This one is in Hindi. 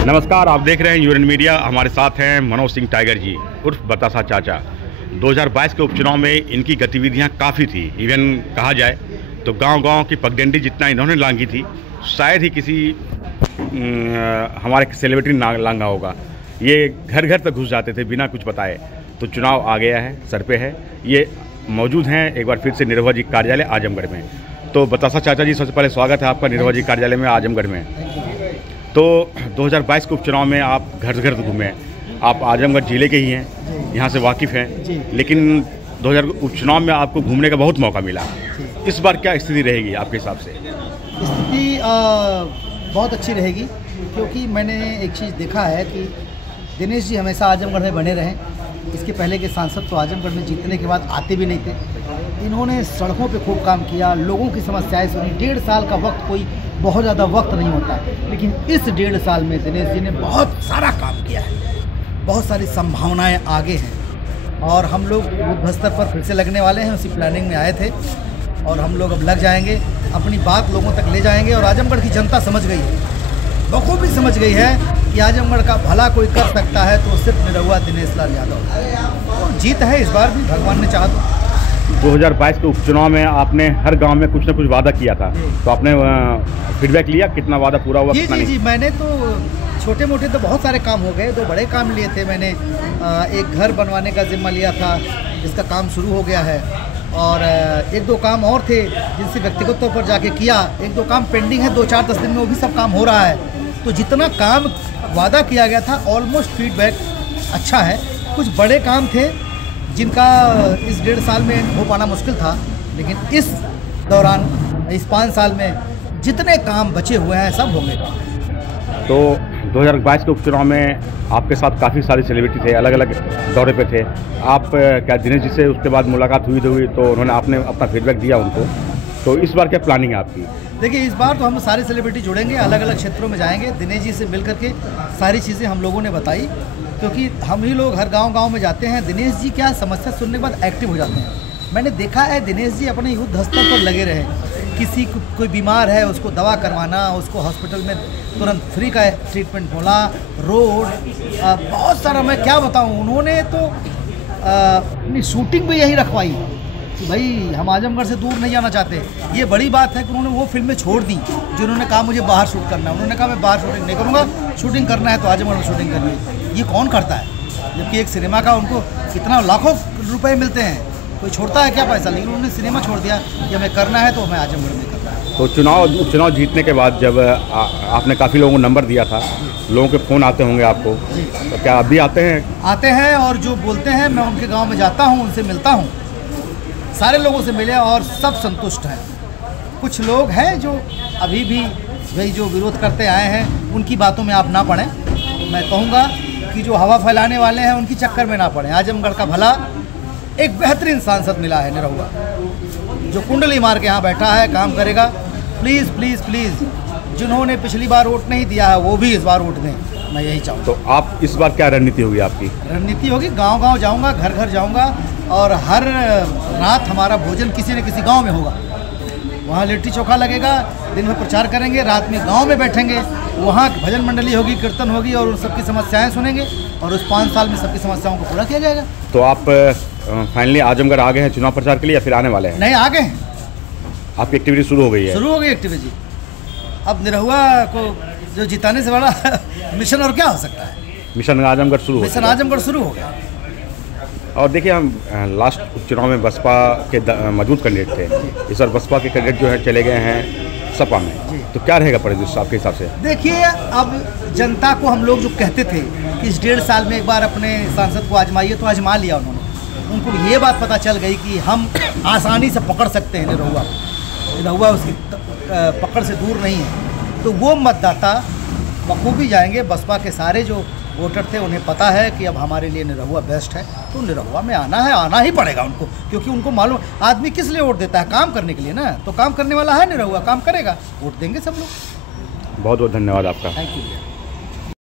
नमस्कार, आप देख रहे हैं यूएन मीडिया। हमारे साथ हैं मनोज सिंह टाइगर जी उर्फ बतासा चाचा। 2022 के उपचुनाव में इनकी गतिविधियां काफ़ी थी। इवन कहा जाए तो गांव-गांव की पगडंडी जितना इन्होंने लांगी थी शायद ही किसी हमारे सेलिब्रिटी लांगा होगा। ये घर घर तक घुस जाते थे बिना कुछ बताए। तो चुनाव आ गया है, सर पे है। ये मौजूद हैं एक बार फिर से निरहुआ जी कार्यालय आजमगढ़ में। तो बतासा चाचा जी, सबसे पहले स्वागत है आपका निरहुआ जी कार्यालय में आजमगढ़ में। तो 2022 के उपचुनाव में आप घर घर घूमे। आप आजमगढ़ जिले के ही हैं, यहाँ से वाकिफ़ हैं, लेकिन 2000 उपचुनाव में आपको घूमने का बहुत मौका मिला। इस बार क्या स्थिति रहेगी आपके हिसाब से? स्थिति बहुत अच्छी रहेगी, क्योंकि मैंने एक चीज़ देखा है कि दिनेश जी हमेशा आजमगढ़ में बने रहें। इसके पहले के सांसद तो आजमगढ़ में जीतने के बाद आते भी नहीं थे। इन्होंने सड़कों पे खूब काम किया, लोगों की समस्याएं सुनी। 1.5 साल का वक्त कोई बहुत ज़्यादा वक्त नहीं होता, लेकिन इस 1.5 साल में दिनेश जी ने बहुत सारा काम किया है। बहुत सारी संभावनाएं आगे हैं और हम लोग युद्ध स्तर पर फिर से लगने वाले हैं। उसी प्लानिंग में आए थे और हम लोग अब लग जाएंगे, अपनी बात लोगों तक ले जाएंगे। और आजमगढ़ की जनता समझ गई है, बखूबी समझ गई है कि आजमगढ़ का भला कोई कर सकता है तो सिर्फ निरहुआ दिनेश लाल यादव। और जीत है इस बार भी, भगवान ने चाहा तो। 2022 के उपचुनाव में आपने हर गांव में कुछ न कुछ वादा किया था, तो आपने फीडबैक लिया? कितना वादा पूरा हुआ? जी, मैंने तो छोटे मोटे तो बहुत सारे काम हो गए। 2 बड़े काम लिए थे मैंने। एक घर बनवाने का जिम्मा लिया था, जिसका काम शुरू हो गया है। और 1-2 काम और थे जिनसे व्यक्तिगत तौर पर जाके किया। 1-2 काम पेंडिंग है, 2-4-10 दिन में वो भी सब काम हो रहा है। तो जितना काम वादा किया गया था ऑलमोस्ट फीडबैक अच्छा है। कुछ बड़े काम थे जिनका इस 1.5 साल में हो पाना मुश्किल था, लेकिन इस दौरान इस 5 साल में जितने काम बचे हुए हैं सब होंगे। तो 2022 के उपचुनाव में आपके साथ काफ़ी सारे सेलिब्रिटी थे, अलग अलग दौरे पे थे। आप क्या दिनेश जी से उसके बाद मुलाकात हुई तो उन्होंने आपने अपना फीडबैक दिया उनको? तो इस बार क्या प्लानिंग है आपकी? देखिए, इस बार तो हम सारे सेलिब्रिटी जुड़ेंगे, अलग अलग क्षेत्रों में जाएंगे। दिनेश जी से मिल करके सारी चीज़ें हम लोगों ने बताई, क्योंकि हम ही लोग हर गांव में जाते हैं। दिनेश जी क्या समस्या सुनने के बाद एक्टिव हो जाते हैं। मैंने देखा है दिनेश जी अपने युद्ध स्तर पर लगे रहे। किसी कोई बीमार है उसको दवा करवाना, उसको हॉस्पिटल में तुरंत फ्री का ट्रीटमेंट होना, रोड बहुत सारा, मैं क्या बताऊं। उन्होंने तो अपनी शूटिंग भी यही रखवाई कि भाई हम आजमगढ़ से दूर नहीं जाना चाहते। ये बड़ी बात है कि उन्होंने वो फिल्में छोड़ दी जिन्होंने कहा मुझे बाहर शूट करना है। उन्होंने कहा मैं बाहर शूटिंग नहीं करूँगा, शूटिंग करना है तो आजमगढ़ में शूटिंग करनी है। ये कौन करता है? जबकि एक सिनेमा का उनको कितना लाखों रुपए मिलते हैं, कोई छोड़ता है क्या पैसा? लेकिन उन्होंने सिनेमा छोड़ दिया कि हमें करना है तो हमें आजमगढ़ में करना है। तो उपचुनाव जीतने के बाद जब आपने काफ़ी लोगों को नंबर दिया था, लोगों के फ़ोन आते होंगे आपको, तो क्या अभी आते हैं? आते हैं, और जो बोलते हैं मैं उनके गांव में जाता हूं, उनसे मिलता हूं। सारे लोगों से मिले और सब संतुष्ट हैं। कुछ लोग हैं जो अभी भी वही जो विरोध करते आए हैं, उनकी बातों में आप ना पड़ें। मैं कहूँगा कि जो हवा फैलाने वाले हैं उनकी चक्कर में ना पड़ें। आजमगढ़ का भला एक बेहतरीन सांसद मिला है निरहुआ, जो कुंडली मार के यहाँ बैठा है, काम करेगा। प्लीज़ प्लीज़ प्लीज़, जिन्होंने पिछली बार वोट नहीं दिया है वो भी इस बार वोट दें, मैं यही चाहूँगा। तो आप इस बार क्या रणनीति होगी आपकी? रणनीति होगी, गांव-गांव जाऊँगा, घर घर जाऊँगा, और हर रात हमारा भोजन किसी न किसी गाँव में होगा। वहाँ लिट्टी चोखा लगेगा, दिन में प्रचार करेंगे, रात में गाँव में बैठेंगे, वहाँ भजन मंडली होगी, कीर्तन होगी, और उन सबकी समस्याएं सुनेंगे, और उस 5 साल में सबकी समस्याओं को पूरा किया जाएगा। तो आप फाइनली आजमगढ़ आ गए हैं चुनाव प्रचार के लिए या फिर आने वाले हैं? नहीं, आ गए हैं। आपकी एक्टिविटी शुरू हो गई है? शुरू हो गई एक्टिविटी। अब निरहुआ को जो जिताने से बड़ा मिशन और क्या हो सकता है? मिशन आजमगढ़ शुरू हो मिशन आजमगढ़ शुरू हो गया। और देखिए, हम लास्ट उपचुनाव में बसपा के मौजूद कैंडिडेट थे। इस बार बसपा के कैंडिडेट जो है चले गए हैं सपा में, तो क्या रहेगा परिदृश्य आपके हिसाब से? देखिए, अब जनता को हम लोग जो कहते थे कि इस 1.5 साल में एक बार अपने सांसद को आजमाइए, तो आजमा लिया उन्होंने। उनको ये बात पता चल गई कि हम आसानी से पकड़ सकते हैं निरहुआ उसकी पकड़ से दूर नहीं है। तो वो मतदाता बखूबी जाएंगे। बसपा के सारे जो वोटर थे उन्हें पता है कि अब हमारे लिए निरहुआ बेस्ट है, तो निरहुआ में आना है, आना ही पड़ेगा उनको, क्योंकि उनको मालूम आदमी किस लिए वोट देता है, काम करने के लिए ना। तो काम करने वाला है निरहुआ, काम करेगा, वोट देंगे सब लोग। बहुत बहुत धन्यवाद आपका। Thank you.